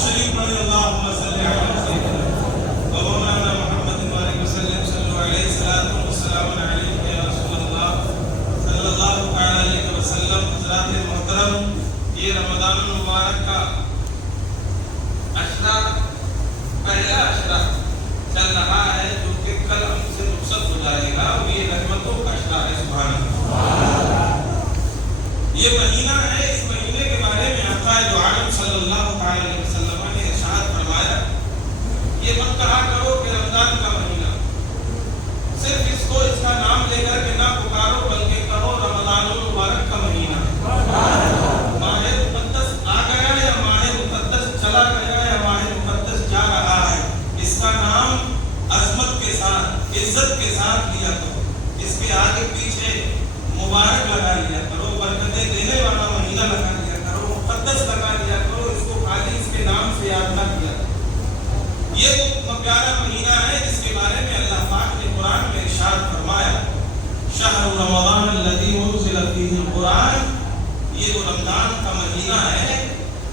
شریف پڑھیں اللہم صلی علی سیدنا و مولانا محمد وآلہ وسلم صلو علیہ الصلوۃ والسلام علیک یا رسول اللہ صلی اللہ علیہ وسلم. حضرات محترم، یہ رمضان المبارک کا عشرہ، پہلا عشرہ چل رہا ہے جو کہ کل ہم سے رخصت ہو جائے گا. یہ رحمتوں کا عشرہ ہے. سبحان اللہ. یہ مہینہ ہے. اس مہینے کے بارے میں آقا دو عالم صلی اللہ علیہ وسلم نے ارشاد فرمایا، یہ مت کہا کرو کہ رمضان کا مہینہ، صرف اس کو اس کا نام لے کر کے نہ پکارو، بلکہ کہو رمضان المبارک کا مہینہ. ماہ مقدس آ گیا یا ماہ مقدس چلا گیا یا ماہ مقدس جا رہا ہے، اس کا نام عظمت کے ساتھ، عزت کے ساتھ لیا کرو. اس کے آگے پیچھے مبارک لگا لیا کرو، برکتیں دینے والا مہینہ لگا لیا کرو، مقدس لگا لیا کرو. اس کو خالی اس کے نام سے یاد نہ کیا کرو. یہ وہ پیارا مہینہ ہے جس کے بارے میں اللہ پاک نے قرآن میں ارشاد فرمایا، شہر رمضان الذی انزل فیہ القرآن. یہ وہ رمضان کا مہینہ ہے،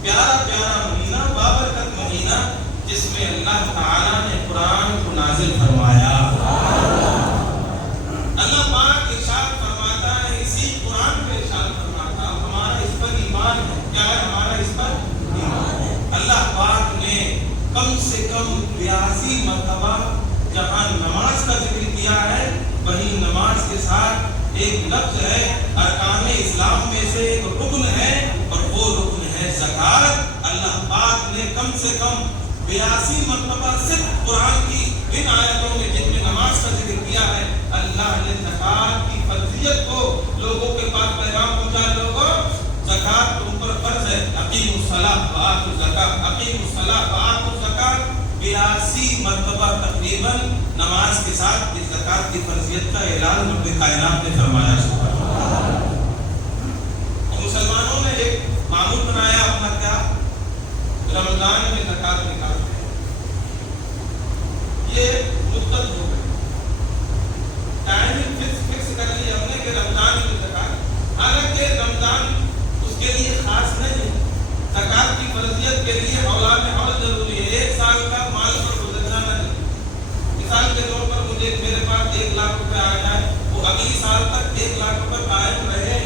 پیارا پیارا مہینہ، بابرکت مہینہ، جس میں اللہ تعالیٰ نے قرآن کو نازل فرمایا. اللہ پاک ارشاد فرماتا ہے، اسی قرآن پہ ارشاد فرماتا، ہمارا اس پر ایمان ہے. کیا ہے ہمارا اس پر ایمان ہے. اللہ پاک نے کم سے کم 82 مرتبہ جہاں نماز کا ذکر کیا ہے، وہیں نماز کے ساتھ ایک لفظ ہے، ارکان اسلام میں سے ایک رکن ہے، اور وہ رکن ہے زکوٰۃ. اللہ پاک نے کم سے کم 82 مرتبہ صرف قرآن کی ان آیتوں میں جن میں نماز کا ذکر کیا ہے، اللہ نے زکوٰۃ کی فرضیت کو لوگوں کے پاس پیغام پہنچا. لوگوں، زکوٰۃ تم پر فرض ہے. اقیموا الصلاۃ وآتوا الزکاۃ، اقیموا الصلاۃ وآتوا الزکاۃ. 82 مرتبہ تقریباً نماز کے ساتھ اس زکوٰۃ کی فرضیت کا اعلان رب کائنات نے فرمایا. مسلمانوں نے ایک معمول بنایا اپنا، کیا؟ رمضان میں زکوٰۃ نکالتے ہیں. یہ مدت ہو گئی، ٹائمنگ فکس کر لی ہم نے کہ رمضان میں زکوٰۃ. حالانکہ رمضان اس کے لیے خاص نہیں ہے. زکوٰۃ کی فرضیت کے لیے اولاد میں اور ضروری ہے. 1 سال کا مال پر گزرنا نہیں. مثال کے طور پر مجھے میرے پاس 1 لاکھ روپے آ جائے، وہ اگلی سال تک 1 لاکھ روپے قائم رہے،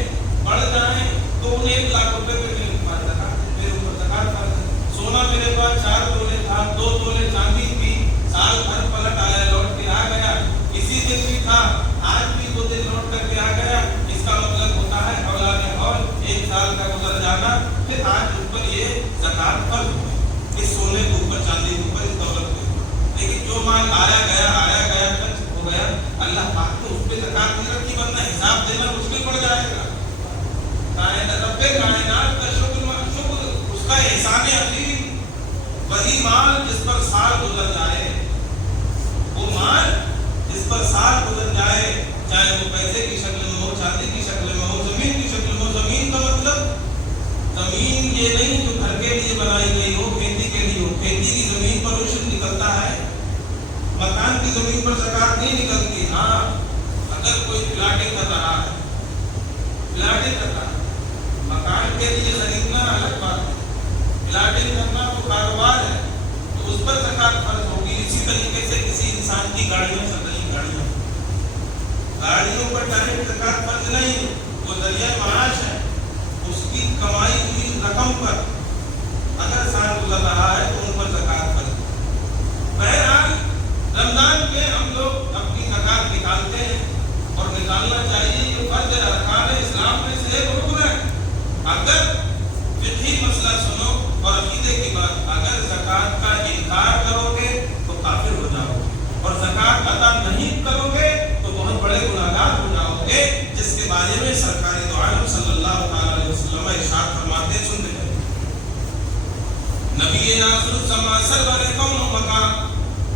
بڑھ جائیں، تو انہیں 1 لاکھ روپے پہ میرے اوپر زکوٰۃ فرض ہے. سونا میرے پاس 4 تولے تھا، 2 تولے چاندی تھی، سال بھر پلٹ آیا، لوٹ کے آ گیا. اسی دن بھی تھا، آج بھی وہ دن لوٹ کر کے آ گیا. اس کا مطلب ہوتا ہے اولاد اور 1 سال کا گزر جانا، پھر آج اوپر یہ زکوٰۃ فرض ہو گئی، اس سونے کے اوپر، چاندی کے اوپر، اس دولت کے اوپر. لیکن جو مال آیا گیا خرچ ہو گیا، اللہ پاک نے اس پہ زکوٰۃ نہیں رکھی، ورنہ حساب دینا مشکل پڑ جائے گا. رب کائنات کا شکر اس کا احسان عظیم، وہی مال جس پر سال گزر جائے، وہ مال جس پر سال گزر جائے، چاہے وہ پیسے کی شکل میں ہو، چاندی کی شکل میں ہو، زمین کی شکل میں ہو. زمین کا مطلب زمین یہ نہیں جو گھر کے لیے بنائی گئی ہو، کھیتی کے لیے ہو. کھیتی کی زمین پر روشن نکلتا ہے، مکان کی زمین پر زکوٰۃ نہیں نکلتی. ہاں، اگر کوئی پلاٹنگ کر رہا ہے، مکان کے لیے خریدنا الگ بات ہے، پلاٹنگ کرنا تو کاروبار ہے، تو اس پر زکوٰۃ فرض ہوگی. اسی طریقے سے کسی انسان کی گاڑیوں چل رہی گاڑیوں پر ڈائریکٹ زکوٰۃ فرض نہیں، وہ ذریعہ معاش ہے. اس کی کمائی ہوئی رقم پر اگر سال گزر رہا ہے تو ان پر زکوٰۃ فرض. بہرحال رمضان میں ہم لوگ اپنی زکوٰۃ نکالتے ہیں، اور نکالنا چاہیے. یہ فرض ارکان اسلام میں سے ایک رکن ہے. اگر فقہی مسئلہ سنو اور عقیدے کی بات، اگر زکوٰۃ کا انکار کرو گے تو کافر ہو جاؤ گے، اور زکوٰۃ ادا نہیں کرو گے تو بہت بڑے گناہگار ہو جاؤ گے، جس کے بارے میں سرکار دو عالم صلی اللہ علیہ وسلم ارشاد فرماتے ہیں. سنتے ہیں، نبی ناصر السما سرور کون و مکان،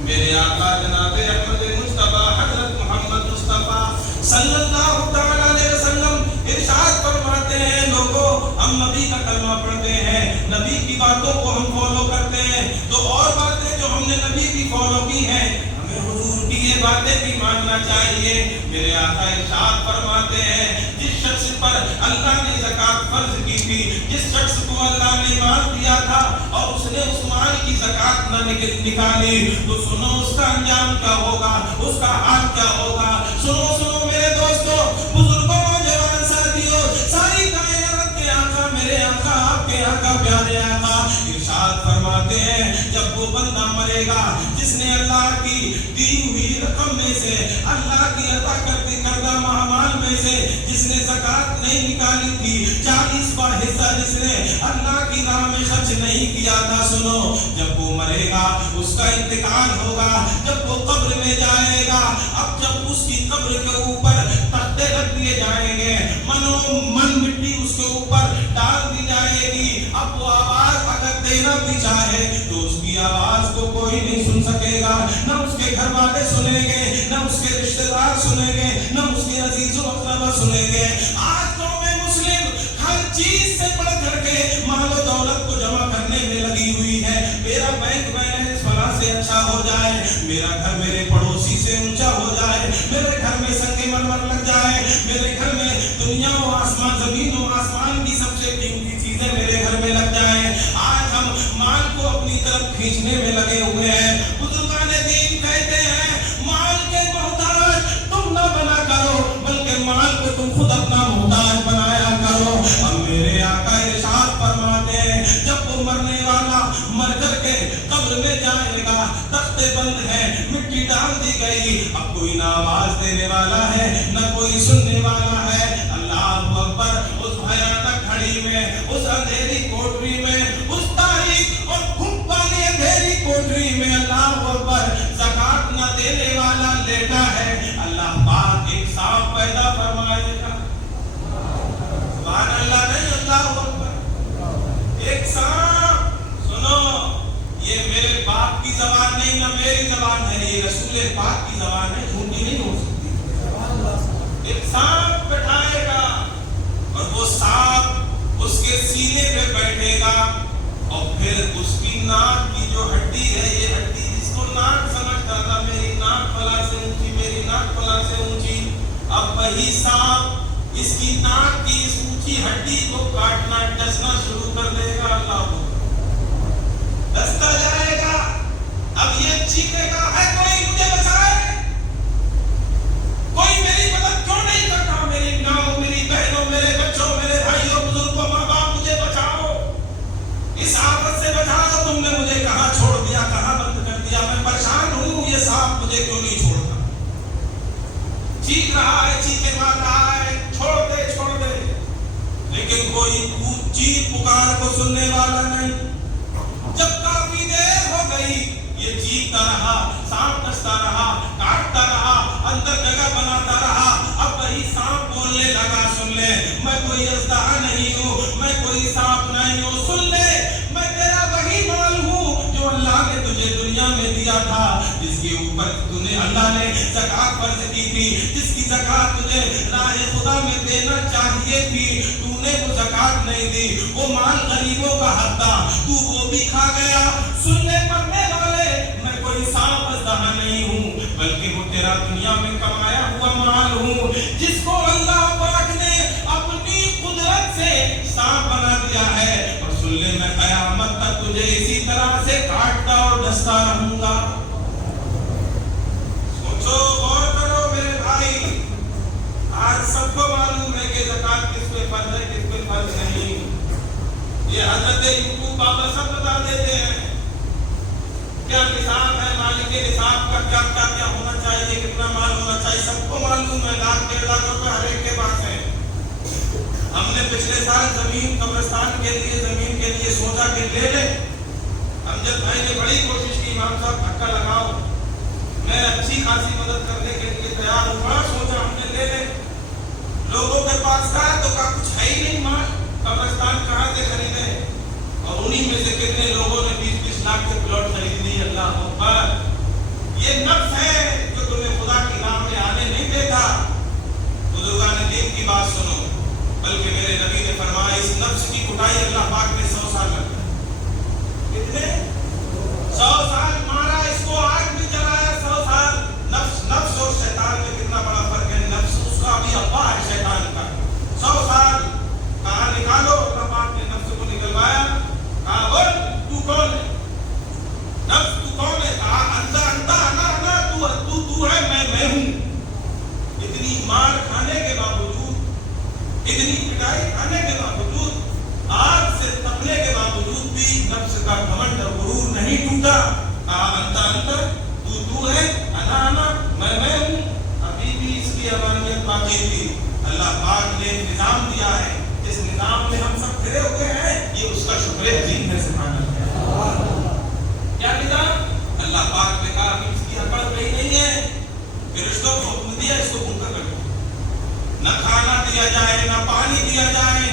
میرے آقا جناب احمد مصطفیٰ حضرت محمد مصطفیٰ صلی اللہ علیہ وسلم ارشاد فرماتے ہیں، لوگوں ہم نبی کا کلمہ پڑھتے ہیں، نبی کی باتوں کو ہم فالو کرتے ہیں، تو اور باتیں جو ہم نے نبی کی فالو کی ہیں، ہمیں حضور کی یہ باتیں بھی ماننا چاہیے. میرے آقا ارشاد فرماتے ہیں، جس شخص پر اللہ نے زکوٰۃ فرض کی تھی، جس شخص کو اللہ نے مال دیا تھا اور اس نے اس مال زکات نہ نکالی تو سنو اس کا انجام کیا ہوگا، اس کا حال کیا ہوگا۔ سنو میرے دوستو، بزرگوں، جوان ساتھیوں، ساری کائنات کے آقا، میرے آقا، آپ کے آقا، پیارے آقا ارشاد فرماتے ہیں جب وہ بندہ مرے گا جس نے اللہ کی دی ہوئی رقم میں سے، اللہ کی عطا کردہ مال میں سے جس نے زکات نہیں نکالی تھی، 40واں حصہ جس نے اللہ کی راہ میں خرچ نہیں کیا تھا، سنو جب وہ مرے گا اس کا انتقال ہوگا، جب وہ قبر میں جائے گا، اب جب اس کی قبر کے اوپر تختے رکھ دیے جائیں گے، من مٹی اس کے اوپر ڈال دی جائے گی، اب وہ آواز اگر دینا بھی چاہے تو اس کی آواز کو کوئی نہیں سن سکے گا، نہ اس کے گھر والے سنیں گے، نہ اس کے رشتہ دار سنیں گے، نہ اس کے عزیز و اقربا سنیں گے۔ آج قوم مسلم ہر چیز سے بڑھ کر کے مال و دولت کو جمع کرنے میں لگی ہوئی ہے، میرا بینک بیلنس فلاں سے اچھا ہو جائے، میرا گھر میرے پڑوسی سے اونچا ہو جائے، میرے گھر میں سنگ مرمر لگ جائے، میرے گھر میں دنیا و آسمان، زمین و آسمان کی سب سے قیمتی چیزیں میرے گھر میں لگ جائیں۔ آج ہم مال کو اپنی طرف کھینچنے میں لگے ہوئے ہیں۔ بزرگان دین کہتے ہیں مال کے محتاج تم نہ بنا کرو، بلکہ مال کو تم خود اپنا محتاج بنایا کرو۔ اب میرے آقا ارشاد فرماتے ہیں جب وہ مرنے والا مر کر کے قبر میں جائے گا، تختے بند ہیں، مٹی ڈال دی گئی، اب کوئی نہ آواز دینے والا ہے نہ کوئی سننے والا ہے۔ اللہ اکبر! اس بھیانک گھڑی میں، اس اندھیری کوٹری میں، اس تاریک اور گھٹ والی اندھیری کوٹری میں اللہ اکبر زکات نہ دینے والا لیٹا ہے، اللہ پاک ایک سانپ پیدا فرمائے گا، سبحان اللہ نہیں، اللہ اکبر، ایک سانپ۔ سنو یہ میرے باپ کی زبان نہیں، نہ میری زبان ہے، یہ رسول پاک کی زبان ہے، جھوٹی نہیں ہو سکتی۔ ایک سانپ بٹھائے گا اور وہ سانپ اس کے سینے پہ بیٹھے گا اور پھر اس کی ناک کی جو ہڈی ہے، یہ ہڈی جس کو ناک سمجھتا تھا، میری ناک فلاں سے اونچی، میری ناک فلاں سے اونچی، اب وہی سانپ اس کی ناک کی اس اونچی ہڈی کو کاٹنا، ڈسنا شروع کر دے گا، اللہ کو دستا جائے گا۔ اب یہ چیخے گا ہے کوئی مجھے بچائے، کوئی میری مدد کیوں نہیں کرتا، میری ماں، میری بہنوں، میرے بچوں، میرے بھائیوں، بزرگوں، ماں باپ، مجھے بچاؤ، اس آفت سے بچاؤ، تم نے مجھے کہاں چھوڑ دیا، کہاں بند کر دیا، میں پریشان ہوں، یہ سانپ مجھے کیوں نہیں چھوڑتا۔ چیخ رہا ہے، چیخے مار رہا ہے، چھوڑ دے چھوڑ دے، لیکن کوئی چیخ پکار کو سننے والا نہیں۔ جب کافی دیر ہو گئی یہ چیختا رہا، سانپ ڈستا رہا، کاٹتا رہا، اندر جگہ بناتا رہا، اب وہی سانپ بولنے لگا، سن لے میں کوئی اژدہا نہیں ہوں، میں کوئی سانپ نہیں ہوں، سن لے میں تیرا وہی مال ہوں جو اللہ نے تجھے دنیا میں دیا تھا، جس کے اوپر تجھے اللہ نے زکات فرض کی تھی، جس کی زکات تجھے راہ خدا میں دینا چاہیے تھی، تو نے وہ زکات نہیں دی، وہ مال غریبوں کا حق تھا، تو وہ بھی کھا گیا۔ سننے پڑنے والے میں کوئی سانپ اژدہا نہیں ہوں، بلکہ وہ تیرا دنیا میں کمایا ہوا مال ہوں، جس کو اللہ پاک نے اپنی قدرت سے سانپ بنا دیا ہے، اور سن لے میں قیامت تک تجھے اسی طرح سے کاٹتا اور ڈستا رہوں گا۔ سوچو، غور کرو میرے بھائی، آج سب کو معلوم ہے کہ زکات کس پہ فرض ہے، کس پہ فرض نہیں، یہ حضرت یعقوب بابا سب بتا دیتے ہیں، کیا نصاب ہے، مالک کے نصاب کا کیا کیا کیا ہونا چاہیے، کتنا مال ہونا چاہیے، سب کو معلوم ہے، لاکھ 1.5 لاکھ روپے ہر ایک کے پاس ہے۔ ہم نے پچھلے سال زمین قبرستان کے لیے، زمین کے لیے سوچا کہ لے لیں، امجد بھائی نے بڑی کوشش کی، امام صاحب دھکا لگاؤ، میں اچھی خاصی مدد کرنے کے لیے تیار ہوں، بڑا سوچا ہم نے لے لیں، لوگوں کے پاس تھا تو کا کچھ ہے ہی نہیں مال، قبرستان کہاں سے خریدے، اور انہی میں سے کتنے لوگوں نے 20-20 لاکھ سے پلاٹ خرید لی۔ اللہ اکبر! یہ نفس ہے جو تمہیں خدا کی راہ میں آنے نہیں دیتا۔ بزرگان دین کی بات سنو، بلکہ میرے نبی نے فرمایا اس نفس کی کٹائی اللہ پاک نے 100 سال لگا، کتنے 100 سال مارا، اس کو آگ بھی جلایا 100 سال۔ نفس اور شیطان میں کتنا بڑا فرق ہے، نفس اس کا بھی اللہ ہے، شیطان کا 100 سال کہاں نکالو، اللہ پاک نے نفس کو نکلوایا۔ عظیم ہے سبحان اللہ. کیا نظام اللہ پاک نے کہا کہ اس کی اکڑ گئی نہیں ہے. فرشتوں کو حکم دیا اس کو بھوکا کر دو. نہ کھانا دیا جائے نہ پانی دیا جائے,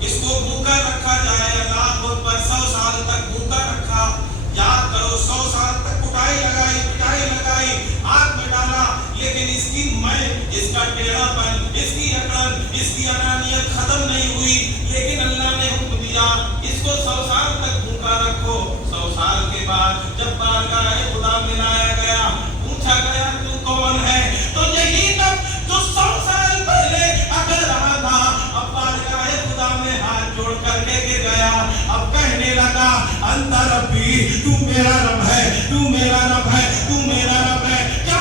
اس کو بھوکا رکھا جائے. اللہ اکبر. 100 سال تک بھوکا رکھا. یاد کرو 100 سال تک کٹائی لگائی آگ میں ڈالا, لیکن اس کی میں, اس کا ٹیڑھا پن, اس کی اکڑ, اس کی انانیت ختم نہیں ہوئی. لیکن اللہ نے حکم دیا اس کو 100 سال تک بھوکا رکھو. 100 سال کے بعد جب بارگاہ خدا میں لایا گیا, پوچھا گیا تو کون ہے, تو یہی تب جو 100 سال پہلے اکڑ رہا تھا اب بارگاہ خدا میں ہاتھ جوڑ کر کے گر گیا. اب کہنے لگا انت ربی, تو میرا رب ہے, تو میرا رب ہے, تو میرا رب ہے. کیا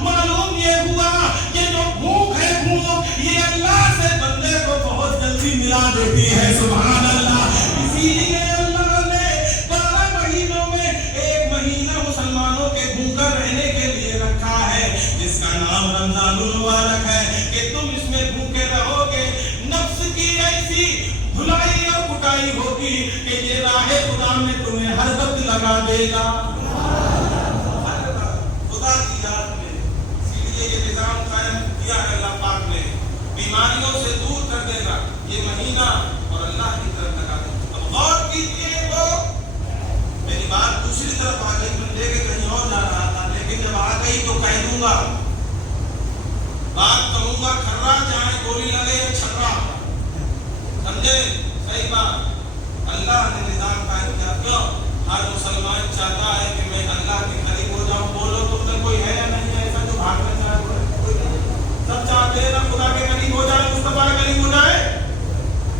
معلوم یہ ہوا کہ جو بھوک ہے بھوک یہ اللہ سے بندے کو بہت جلدی ملا دیتی ہے. سبحان اللہ. اسی لیے اللہ نے 12 مہینوں میں ایک مہینہ مسلمانوں کے بھوکا رہنے کے لیے رکھا ہے جس کا نام رمضان المبارک ہے, کہ تم اس میں بھوکے رہو گے. نفس کی ایسی دھلائی اور کٹائی ہوگی کہ یہ راہ خدا میں تمہیں ہر وقت لگا دے گا خدا کی یاد میں. اسی لیے یہ نظام قائم کیا ہے اللہ پاک نے, بیماریوں سے دور کر دے گا یہ مہینہ اور اللہ کی طرف لگا دے گا. اب غور کیجیے, وہ میری بات دوسری طرف آ گئی, میں لے کے کہیں اور جا رہا تھا, لیکن جب آ گئی تو کہہ دوں گا, بات کہوں گا, کھرا چاہے گولی لگے یا چھرا, سمجھے صحیح بات. اللہ نے نظام قائم کیا. کیوں؟ ہر مسلمان چاہتا ہے کہ میں اللہ کے قریب ہو جاؤں. بولو تم میں کوئی ہے یا نہیں ہے ایسا جو بھاگنا چاہے؟ کوئی نہیں. سب چاہتے ہیں نا خدا کے قریب ہو جائے, مصطفیٰ کے قریب ہو جائے.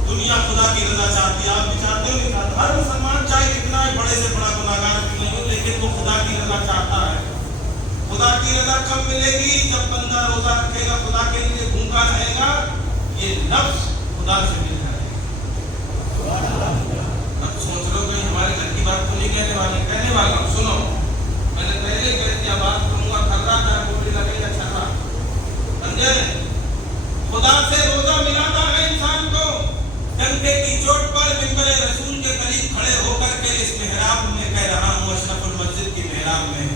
دنیا خدا کی رضا چاہتی ہے, آپ بھی چاہتے ہو نہیں چاہتے؟ ہر مسلمان چاہے کتنا بڑے سے بڑا گناہگار کیوں نہیں ہو, لیکن وہ خدا کی رضا چاہتا ہے. خدا کی رضا کب ملے گی؟ جب بندہ روزہ رکھے گا, خدا کے لیے بھوکا رہے گا, یہ نفس خدا سے مل جائے گا. اب سوچ لو کہ ہمارے گھر کی بات تو نہیں کہنے والا ہوں. سنو, میں نے پہلے کہہ دیا, بات کروں گا کھرا چاہے گولی لگے یا چھرا, سمجھے. خدا سے روزہ ملاتا ہے انسان کو. ڈنکے کی چوٹ پر منبر رسول کے قریب کھڑے ہو کر کے اس محراب میں کہہ رہا ہوں, اشرف المسجد کی محراب میں.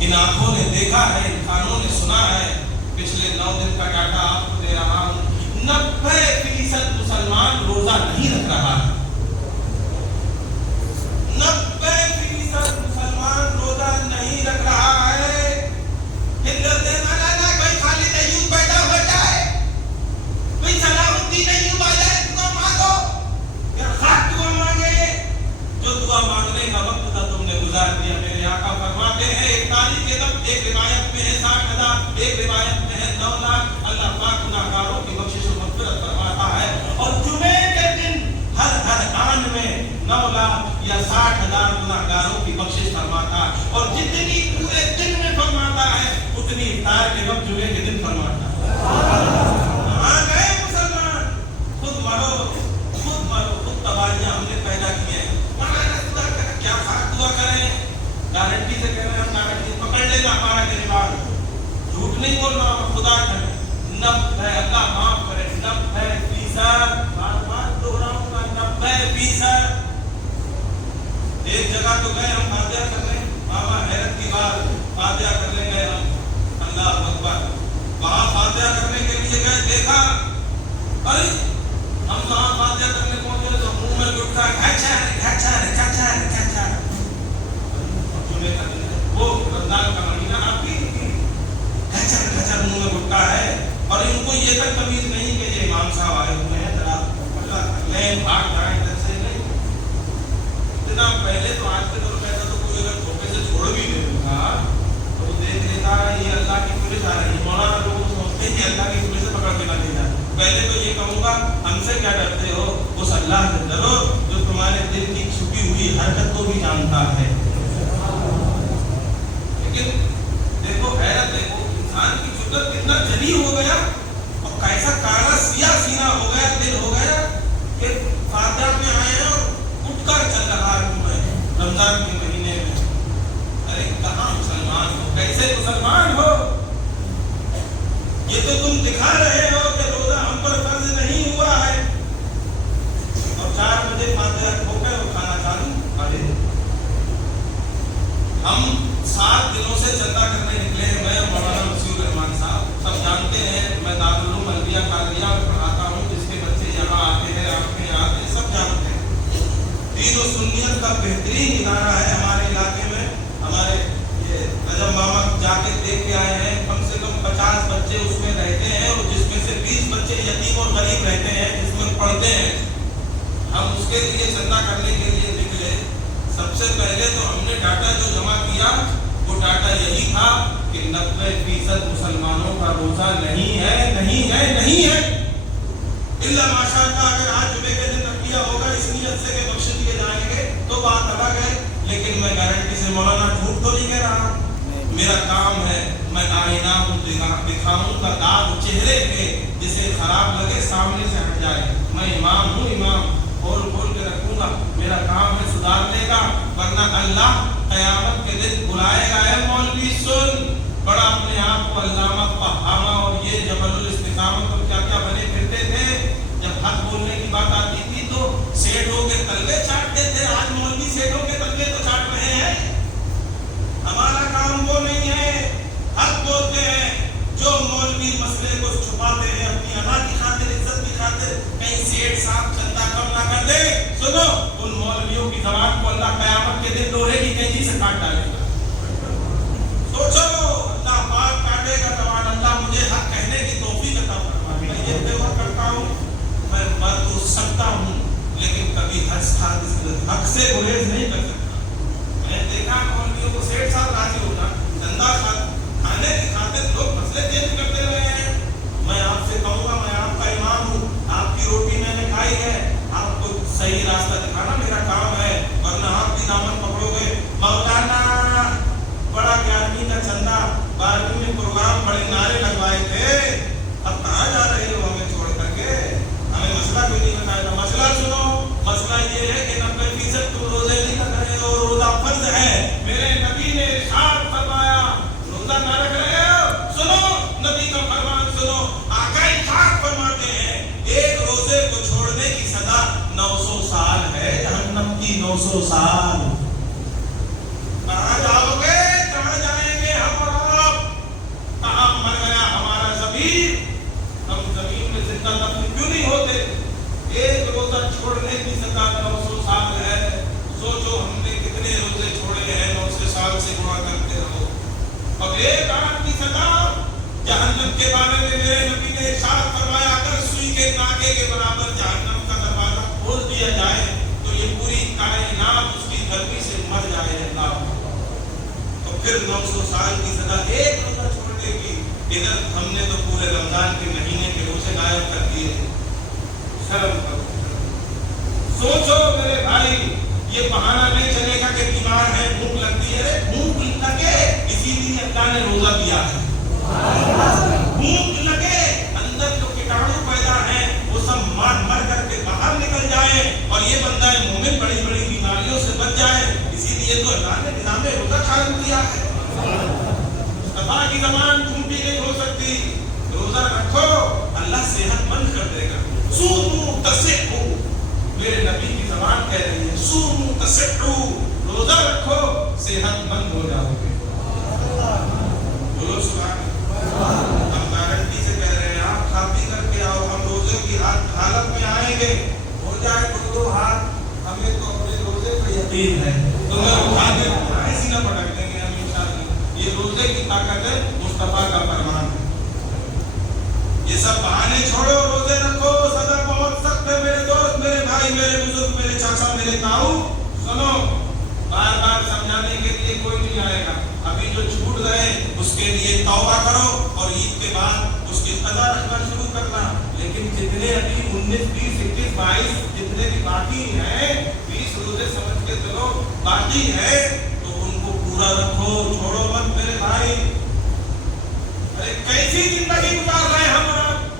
ان آنکھوں نے دیکھا ہے, ان کانوں نے سنا ہے. پچھلے 9 دن کا ڈاٹا آپ کو دے رہا ہوں. 90% مسلمان روزہ نہیں رکھ رہا ہے. 90% مسلمان روزہ نہیں رکھ رہا ہے. مولانا کوئی خالد ایوب پیدا ہو جائے, کوئی صلاح الدین ایوب آ جائے, دعا مانگو. پھر خاک دعا مانگے, جو دعا مانگنے کا وقت تھا تم نے گزار دیا. میرے آقا فرماتے ہیں 41 کے دم, ایک روایت میں ہے 60,000, ایک روایت میں ہے 9 لاکھ. اللہ پاک گناہگاروں کی بخشش و مغفرت فرماتا ہے, اور جمعے کے دن ہر آن میں 9 لاکھ یا 60,000 گناہگاروں کی بخشش فرماتا ہے. اور جتنی پورے دن میں فرماتا ہے اتنی افطار کے وقت جمعے کے دن فرماتا ہے. کہاں گئے مسلمان؟ خود مرو, خود تباہیاں ہم نے پیدا کی ہیں. کیا خاک دعا کریں؟ گارنٹی سے کہہ رہے ہیں, ہم گارنٹی پکڑ لینا ہمارا گریبان, جھوٹ نہیں بولنا, خدا کرے 90, اللہ معاف کرے 90%, بار دوہراؤں گا 90%. ایک جگہ تو گئے ہم فاتحہ کر رہے ہیں, ماما حیرت کی بات, فاتحہ کرنے گئے ہم, اللہ اکبر, وہاں فاتحہ کرنے کے لیے گئے, دیکھا ارے ہم وہاں فاتحہ کرنے پہنچے تو منہ میں گٹکا, کھچا وہ رمضان کا مہینہ آپ کی کھچا منہ میں گٹکا ہے, اور ان کو یہ تک تمیز نہیں کہ یہ امام صاحب آئے ہوئے ہیں, ذرا پتہ لیں, بھاگ جائیں ادھر سے. نہیں, اتنا پہلے تو آج کے دور میں ایسا تو کوئی اگر دھوکے سے چھوڑ بھی دے گا تو وہ دیکھ لیتا ہے یہ اللہ کی پولیس آ رہی ہے. مولانا لوگ سوچتے ہیں اللہ کی پولیس سے پکڑ کے نہ لے جائے. پہلے تو یہ کہوں گا, ہم سے کیا ڈرتے ہو, اس اللہ سے ڈرو جو تمہارے دل کی چھپی ہوئی حرکت کو بھی جانتا ہے. لیکن دیکھو حیرت, دیکھو انسان کی فطرت کتنا جلی ہو گیا, اور کیسا کالا سیاہ سینہ ہو گیا, دل ہو گیا کہ فاتحہ میں آئے ہیں اور اٹھ کر چل رہا ہوں میں رمضان کے مہینے میں. ارے کہاں مسلمان ہو, کیسے مسلمان ہو؟ یہ تو تم دکھا رہے ہو کہ روزہ ہم پر فرض نہیں ہوا ہے, اور 4 بجے سنیت کا بہترین ادارہ ہے ہمارے علاقے میں. ہمارے یہ نجم ماما جا کے دیکھ کے آئے ہیں, کم سے کم 50 بچے اس میں رہتے ہیں, اور جس میں سے 20 بچے یتیم اور غریب رہتے ہیں, جس میں پڑھتے ہیں. ہم اس کے لیے چندہ کرنے کے لیے نکلے. سب سے پہلے تو ہم نے ڈاٹا جو جمع کیا وہ ڈاٹا یہی تھا کہ 90% مسلمانوں کا روزہ نہیں ہے, نہیں ہے, نہیں ہے. الا ماشاء اللہ اگر آج جمعے کے دن رکھ لیا ہوگا اس نیت سے کہ بخش دیے جائیں گے تو بات الگ ہے. لیکن میں گارنٹی سے مولانا جھوٹ تو نہیں کہہ رہا. میرا کام ہے میں آئینہ دکھاؤں کا داغ چہرے پہ جسے خراب لگے سامنے سے ہٹ جائے. میں امام ہوں, امام کھول کے رکھوں گا. میرا کام ہے سدھارنے کا, ورنہ اللہ قیامت کے دن بلائے گا. اے مولوی سن, بڑا اپنے آپ کو علامہ فہامہ اور یہ جبل الاستقامت اور کیا کیا بنے پھرتے تھے. جب حق بولنے کی بات آتی تھی تو سیٹوں کے تلوے چاٹتے تھے. آج مولوی سیٹوں کے تلوے تو چاٹ رہے ہیں. ہمارا کام وہ نہیں ہے. حق بولتے ہیں. جو مولوی مسئلے کو چھپاتے ہیں اپنی انا کی خاطر, عزت کی خاطر, کہیں سیٹ صاحب چندہ کم نہ کر دے, سنو ان مولویوں کی زبان کو اللہ قیامت کے دن لوہے کی کینچی سے کاٹ ڈالے گا. سوچو اللہ پاک کاٹے گا زبان. اللہ مجھے حق کہنے کی توفیق عطا فرمائے. میں یہ دعا کرتا ہوں, میں مر تو سکتا ہوں لیکن کبھی حق سے گریز نہیں کر سکتا. میں نے دیکھا مولویوں کو سیٹ صاحب راضی ہونا, چندہ کھانے کی خاطر لوگ مسئلے چینج کرتے رہے ہیں. میں آپ سے کہوں گا, میں آپ کا امام ہوں, آپ کی روٹی میں نے کھائی ہے, آپ کو صحیح راستہ دکھانا میرا کام ہے, ورنہ آپ بھی دامن پکڑو گے. مولانا بڑا 11ویں کا چندہ 12ویں میں پروگرام بڑے نعرے لگوائے تھے, اب کہاں جا رہے ہو ہمیں چھوڑ کر کے؟ ہمیں مسئلہ کوئی نہیں بتایا تھا. مسئلہ سنو, مسئلہ یہ ہے کہ 90% تم روزے نہیں رکھ رہے ہو, روزہ فرض ہے. میرے نبی نے ارشاد فرمایا روزہ نہ رکھ رہے ہو, سنو نبی کا فرمان سنو. آقا ارشاد فرماتے ہیں ایک روزے کو چھوڑنے کی سزا 900 سال ہے, جہنم کی 900 سال. کہاں جاؤ گے, کہاں جائیں گے ہم اور آپ؟ کہاں مر گیا ہمارا ضمیر؟ ہم زمین میں زندہ دفن کیوں نہیں ہوتے؟ ایک روزہ چھوڑنے کی سزا 900 سال ہے. سوچو ہم نے کتنے روزے چھوڑے ہیں, 900 سال سے گناہ کرتے رہو. اب ایک آدھ کی سزا جہنم کے بارے میں میرے نبی نے ارشاد فرمایا اگر سوئی کے ناکے کے برابر جہنم کا دروازہ کھول دیا جائے تو یہ پوری کائنات اس کی گرمی سے مر جائے. تو پھر 900 سال کی سزا ایک روزہ چھوڑنے کی. ادھر ہم نے تو پورے رمضان کے مہینے کے روزے غائب کر دیے. شرم کرو. سوچو میرے بھائی, یہ بہانہ نہیں چلے گا کہ بیمار ہے, بھوک لگتی ہے. بھوک لگے اسی لیے اللہ نے روزہ دیا ہے. بھوک لگے, اندر جو کیٹاڑو پیدا ہیں وہ سب مر کر کے باہر نکل جائیں اور یہ بندہ مومن بڑی بڑی بیماریوں سے بچ جائے. اسی لیے تو اللہ نے نظام روزہ قائم کیا ہے. مصطفیٰ کی زبان جھوٹی نہیں ہو سکتی. روزہ رکھو, اللہ صحت مند کر دے گا. صوموا تصحوا, میرے نبی کی زبان کہہ رہی ہے صوموا تصحوا, روزہ رکھو صحت مند ہو جاؤ گے. بولو سبحان اللہ. ہم گارنٹی سے کہہ رہے ہیں, آپ کھا پی کر کے آؤ, ہم روزے کی حالت میں آئیں گے, ہو جائے دو ہاتھ, ہمیں تو اپنے روزے پر یقین ہے. تمہیں اٹھا دے ایسی نہ پٹک دیں گے ہم انشاءاللہ. یہ روزے کی طاقت ہے, مصطفیٰ کا فرمان ہے. یہ سب بہانے چھوڑو, روزے رکھو. سزا بہت سخت ہے میرے دوست, میرے بھائی, میرے بزرگ, میرے چاچا, میرے تاؤ. سنو, بار بار سمجھانے کے لیے کوئی نہیں آئے گا. ابھی جو چھوٹ گئے اس کے لیے توبہ کرو اور عید کے بعد اس کی قضا رکھنا شروع کرنا. لیکن جتنے ابھی 19, 20, 21, 22 جتنے بھی باقی ہیں, 20 روزے سمجھ کے چلو باقی ہے, تو ان کو پورا رکھو, چھوڑو مت میرے بھائی. ارے کیسی زندگی گزار رہے ہم,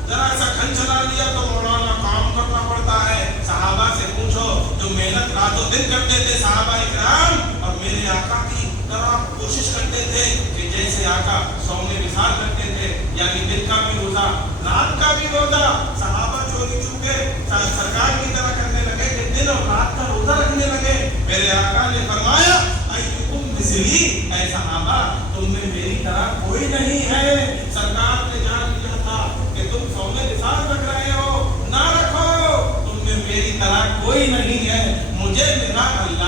ذرا سا کھن چلا لیا تو مولانا کام کرنا پڑتا ہے. صحابہ سے پوچھو جو محنت رات و دن کرتے تھے صحابہ اکرام, اور میرے آقا کی طرح کوشش کرتے تھے کہ جیسے آقا صوم وصال کرتے تھے, یعنی دن کا بھی روزہ رات کا بھی روزہ. صحابہ چوری چھپے سرکار کی طرح کرنے لگے کہ دن اور رات کا روزہ رکھنے لگے. میرے آقا نے فرمایا ایکم مثلی, اے صحابہ تم میں میری طرح کوئی نہیں ہے. سرکار نے جان لیا تھا کہ تم صوم وصال رکھ رہے ہو, نہ رکھو, تم میں میری طرح کوئی نہیں ہے. مجھے میرا اللہ